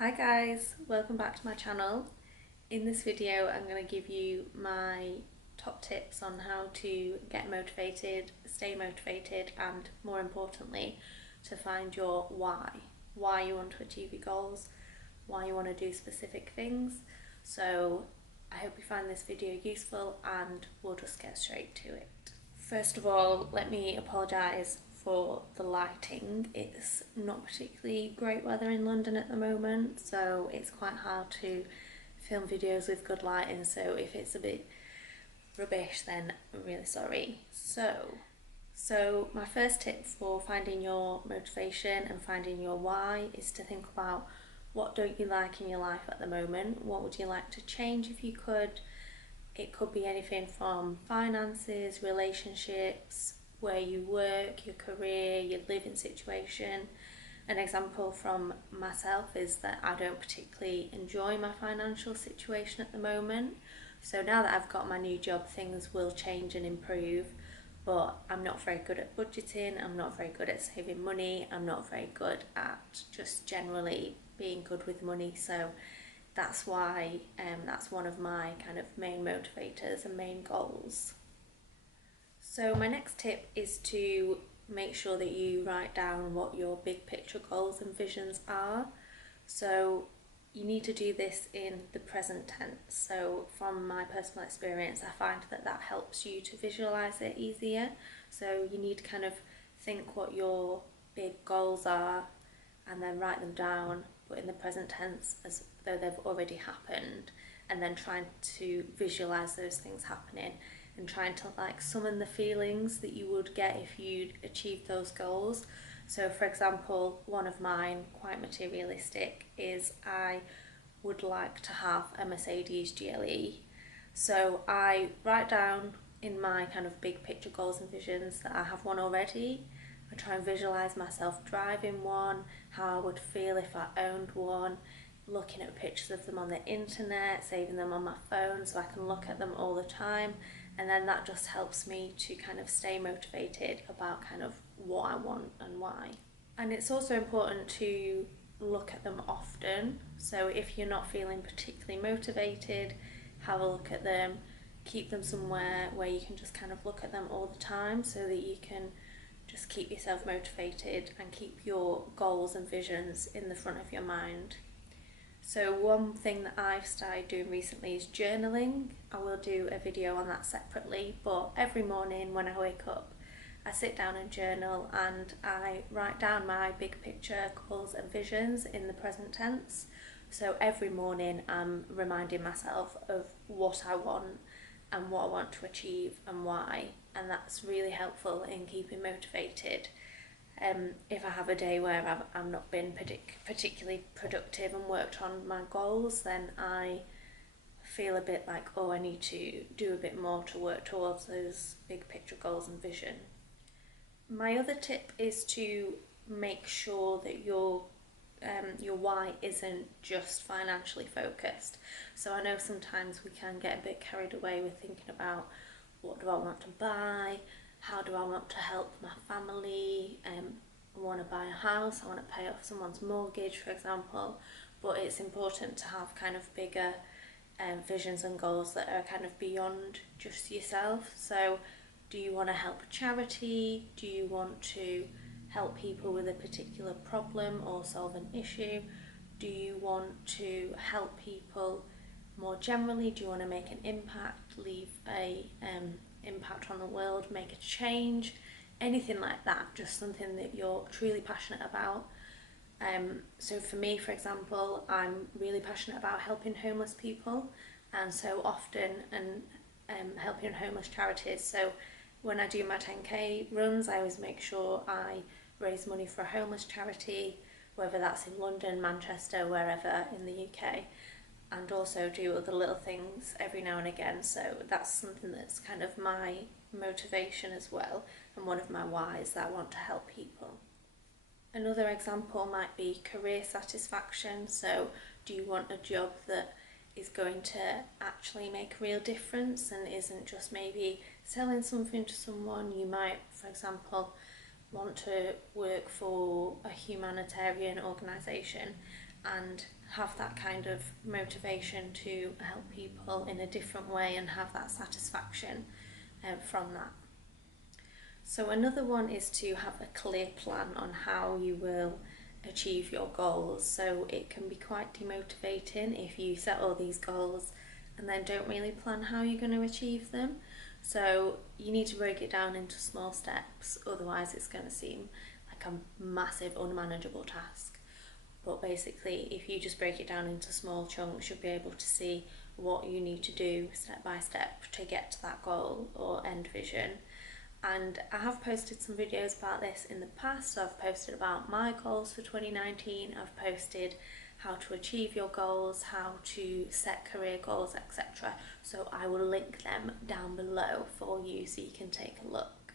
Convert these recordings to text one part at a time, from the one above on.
Hi guys, welcome back to my channel. In this video I'm going to give you my top tips on how to get motivated, stay motivated, and more importantly to find your why you want to achieve your goals, why you want to do specific things. So I hope you find this video useful and we'll just get straight to it. First of all, let me apologise for the lighting. It's not particularly great weather in London at the moment, so it's quite hard to film videos with good lighting, so if it's a bit rubbish then I'm really sorry. So my first tip for finding your motivation and finding your why is to think about what don't you like in your life at the moment, what would you like to change if you could. It could be anything from finances, relationships, where you work, your career, your living situation. An example from myself is that I don't particularly enjoy my financial situation at the moment. So now that I've got my new job, things will change and improve, but I'm not very good at budgeting, I'm not very good at saving money, I'm not very good at just generally being good with money. So that's why that's one of my kind of main motivators and main goals. So my next tip is to make sure that you write down what your big picture goals and visions are. So you need to do this in the present tense. So from my personal experience, I find that that helps you to visualize it easier. So you need to kind of think what your big goals are and then write them down, but in the present tense as though they've already happened, and then trying to visualize those things happening and trying to like summon the feelings that you would get if you'd achieved those goals. So for example, one of mine, quite materialistic, is I would like to have a Mercedes GLE. So I write down in my kind of big picture goals and visions that I have one already. I try and visualise myself driving one, how I would feel if I owned one, looking at pictures of them on the internet, saving them on my phone so I can look at them all the time, and then that just helps me to kind of stay motivated about kind of what I want and why. And it's also important to look at them often. So if you're not feeling particularly motivated, have a look at them, keep them somewhere where you can just kind of look at them all the time so that you can just keep yourself motivated and keep your goals and visions in the front of your mind. So one thing that I've started doing recently is journaling. I will do a video on that separately, but every morning when I wake up, I sit down and journal and I write down my big picture goals and visions in the present tense. So every morning I'm reminding myself of what I want and what I want to achieve and why, and that's really helpful in keeping motivated. If I have a day where I've not been particularly productive and worked on my goals, then I feel a bit like, oh, I need to do a bit more to work towards those big picture goals and vision. My other tip is to make sure that your why isn't just financially focused. So I know sometimes we can get a bit carried away with thinking about what do I want to buy, how do I want to help my family, I want to buy a house, I want to pay off someone's mortgage, for example. But it's important to have kind of bigger visions and goals that are kind of beyond just yourself. So do you want to help a charity? Do you want to help people with a particular problem or solve an issue? Do you want to help people more generally? Do you want to make an impact, leave a impact on the world, make a change? Anything like that, just something that you're truly passionate about. So for me, for example, I'm really passionate about helping homeless people, and so often and helping homeless charities. So when I do my 10k runs, I always make sure I raise money for a homeless charity, whether that's in London, Manchester, wherever in the UK, and also do other little things every now and again. So that's something that's kind of my motivation as well, and one of my whys, that I want to help people. Another example might be career satisfaction. So do you want a job that is going to actually make a real difference and isn't just maybe selling something to someone? You might, for example, want to work for a humanitarian organisation and have that kind of motivation to help people in a different way and have that satisfaction from that. So another one is to have a clear plan on how you will achieve your goals. So it can be quite demotivating if you set all these goals and then don't really plan how you're going to achieve them. So you need to break it down into small steps, otherwise it's going to seem like a massive unmanageable task. But basically, if you just break it down into small chunks, you'll be able to see what you need to do step by step to get to that goal or end vision. And I have posted some videos about this in the past. So I've posted about my goals for 2019, I've posted how to achieve your goals, how to set career goals, etc. So I will link them down below for you so you can take a look.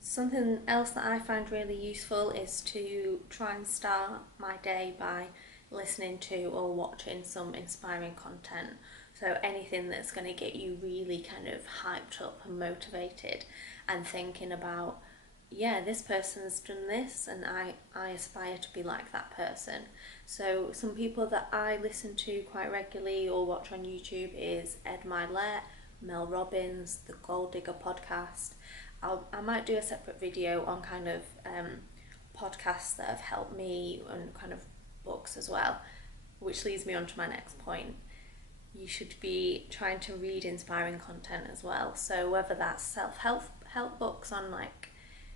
Something else that I find really useful is to try and start my day by listening to or watching some inspiring content. So anything that's going to get you really kind of hyped up and motivated and thinking about, yeah, this person's done this and I aspire to be like that person. So some people that I listen to quite regularly or watch on YouTube is Ed Milet, Mel Robbins, the Gold Digger podcast. I might do a separate video on kind of podcasts that have helped me and kind of books as well, which leads me on to my next point. You should be trying to read inspiring content as well. So whether that's self-help books on, like,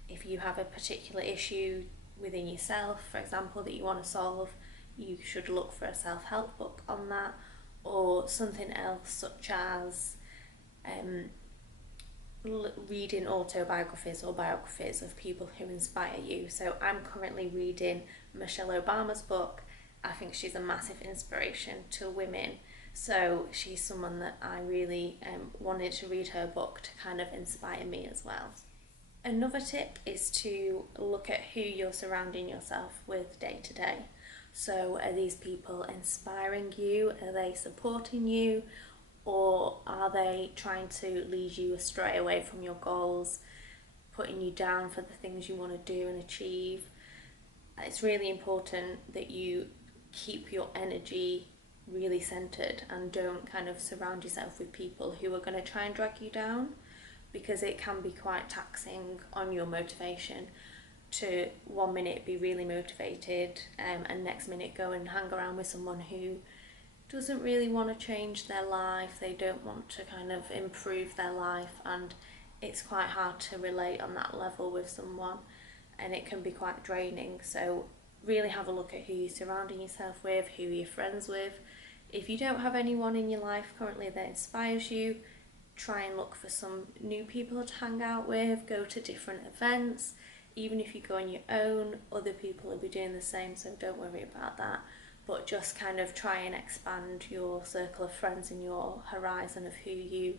if you have a particular issue within yourself, for example, that you want to solve, you should look for a self-help book on that, or something else such as reading autobiographies or biographies of people who inspire you. So I'm currently reading Michelle Obama's book. I think she's a massive inspiration to women. So she's someone that I really wanted to read her book to kind of inspire me as well. Another tip is to look at who you're surrounding yourself with day to day. So are these people inspiring you? Are they supporting you? Or are they trying to lead you astray away from your goals, putting you down for the things you want to do and achieve? It's really important that you keep your energy really centered and don't kind of surround yourself with people who are going to try and drag you down, because it can be quite taxing on your motivation to 1 minute be really motivated and next minute go and hang around with someone who doesn't really want to change their life. They don't want to kind of improve their life, and it's quite hard to relate on that level with someone, and it can be quite draining. So really have a look at who you're surrounding yourself with, who you're friends with. If you don't have anyone in your life currently that inspires you, try and look for some new people to hang out with, go to different events. Even if you go on your own, other people will be doing the same, so don't worry about that. But just kind of try and expand your circle of friends and your horizon of who you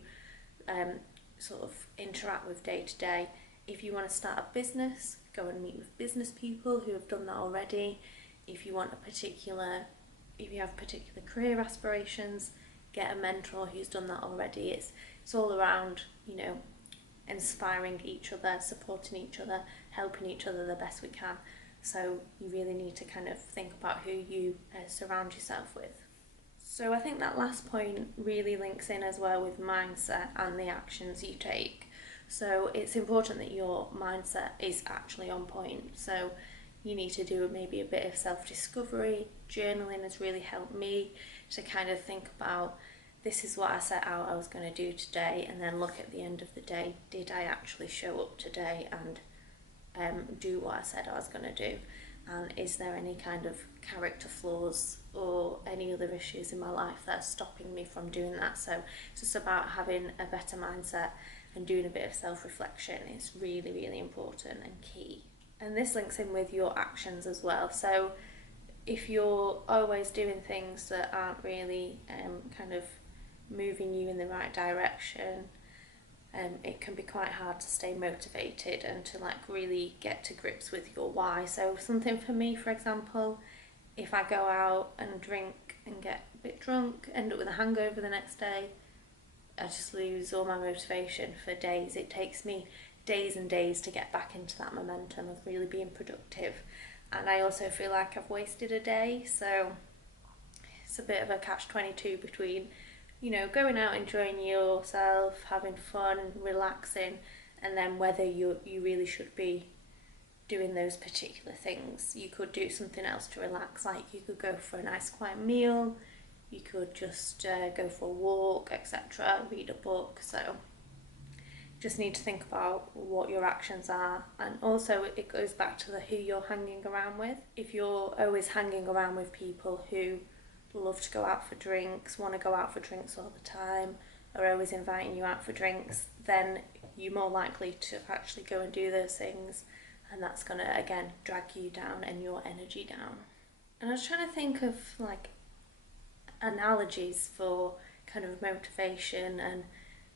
sort of interact with day to day. If you want to start a business, go and meet with business people who have done that already. If you have particular career aspirations, get a mentor who's done that already. It's all around, inspiring each other, supporting each other, helping each other the best we can. So you really need to kind of think about who you surround yourself with. So I think that last point really links in as well with mindset and the actions you take. So it's important that your mindset is actually on point. So you need to do maybe a bit of self-discovery. Journaling has really helped me to kind of think about, this is what I set out I was going to do today, and then look at the end of the day, did I actually show up today and do what I said I was going to do? And is there any kind of character flaws or any other issues in my life that are stopping me from doing that? So it's just about having a better mindset and doing a bit of self-reflection. It's really, really important and key. And this links in with your actions as well. So if you're always doing things that aren't really kind of moving you in the right direction, it can be quite hard to stay motivated and to really get to grips with your why. So something for me, for example, if I go out and drink and get a bit drunk, end up with a hangover the next day, I just lose all my motivation for days. It takes me days and days to get back into that momentum of really being productive. and I also feel like I've wasted a day. So it's a bit of a catch-22 between, you know, going out enjoying yourself, having fun, relaxing, and then whether you really should be doing those particular things. You could do something else to relax, like you could go for a nice quiet meal, you could just go for a walk, etc., read a book. So just need to think about what your actions are, and also it goes back to the who you're hanging around with. If you're always hanging around with people who love to go out for drinks, want to go out for drinks all the time, are always inviting you out for drinks, then you're more likely to actually go and do those things, and that's going to again drag you down and your energy down. And I was trying to think of like analogies for kind of motivation and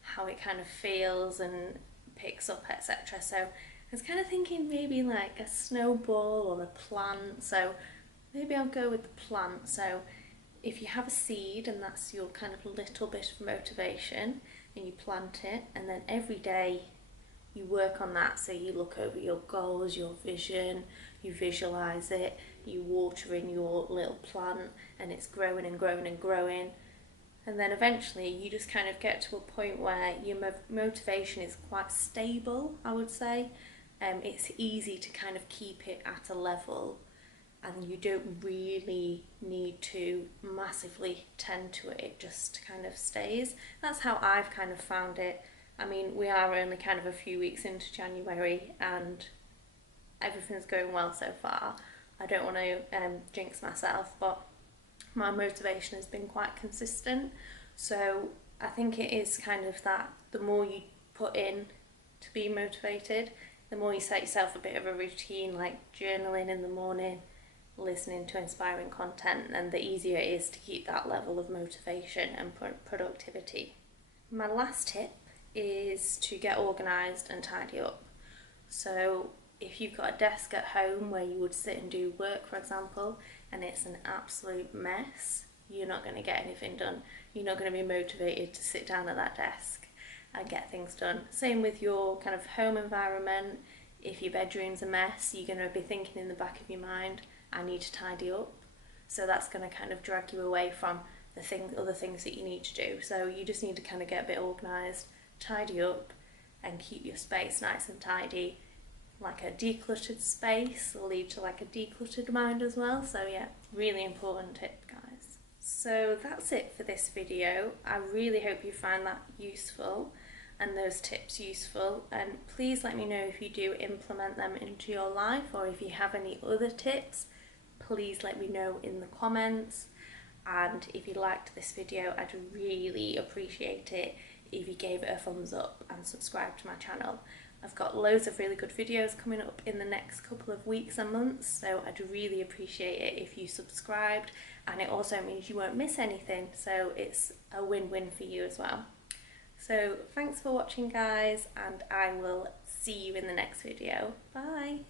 how it kind of feels and picks up, etc. So I was kind of thinking maybe like a snowball or a plant. So maybe I'll go with the plant. So if you have a seed and that's your kind of little bit of motivation, and you plant it, and then every day you work on that. So you look over your goals, your vision, you visualize it, you water in your little plant, and it's growing and growing and growing. And then eventually you just kind of get to a point where your motivation is quite stable, I would say. It's easy to kind of keep it at a level, and you don't really need to massively tend to it. It just kind of stays. That's how I've kind of found it. I mean, we are only kind of a few weeks into January and everything's going well so far. I don't want to jinx myself, but my motivation has been quite consistent. So I think it is kind of that the more you put in to be motivated, the more you set yourself a bit of a routine, like journaling in the morning, listening to inspiring content, and the easier it is to keep that level of motivation and productivity. My last tip is to get organised and tidy up. So if you've got a desk at home where you would sit and do work, for example, and it's an absolute mess, you're not going to get anything done. You're not going to be motivated to sit down at that desk and get things done. Same with your kind of home environment. If your bedroom's a mess, you're going to be thinking in the back of your mind, I need to tidy up. So that's going to kind of drag you away from the other things that you need to do. So you just need to kind of get a bit organised, tidy up, and keep your space nice and tidy. Like a decluttered space will lead to like a decluttered mind as well. So yeah, really important tip, guys. So that's it for this video. I really hope you find that useful and those tips useful, and please let me know if you do implement them into your life, or if you have any other tips, please let me know in the comments. And if you liked this video, I'd really appreciate it if you gave it a thumbs up and subscribe to my channel. I've got loads of really good videos coming up in the next couple of weeks and months, so I'd really appreciate it if you subscribed, and it also means you won't miss anything, so it's a win-win for you as well. So thanks for watching, guys, and I will see you in the next video. Bye!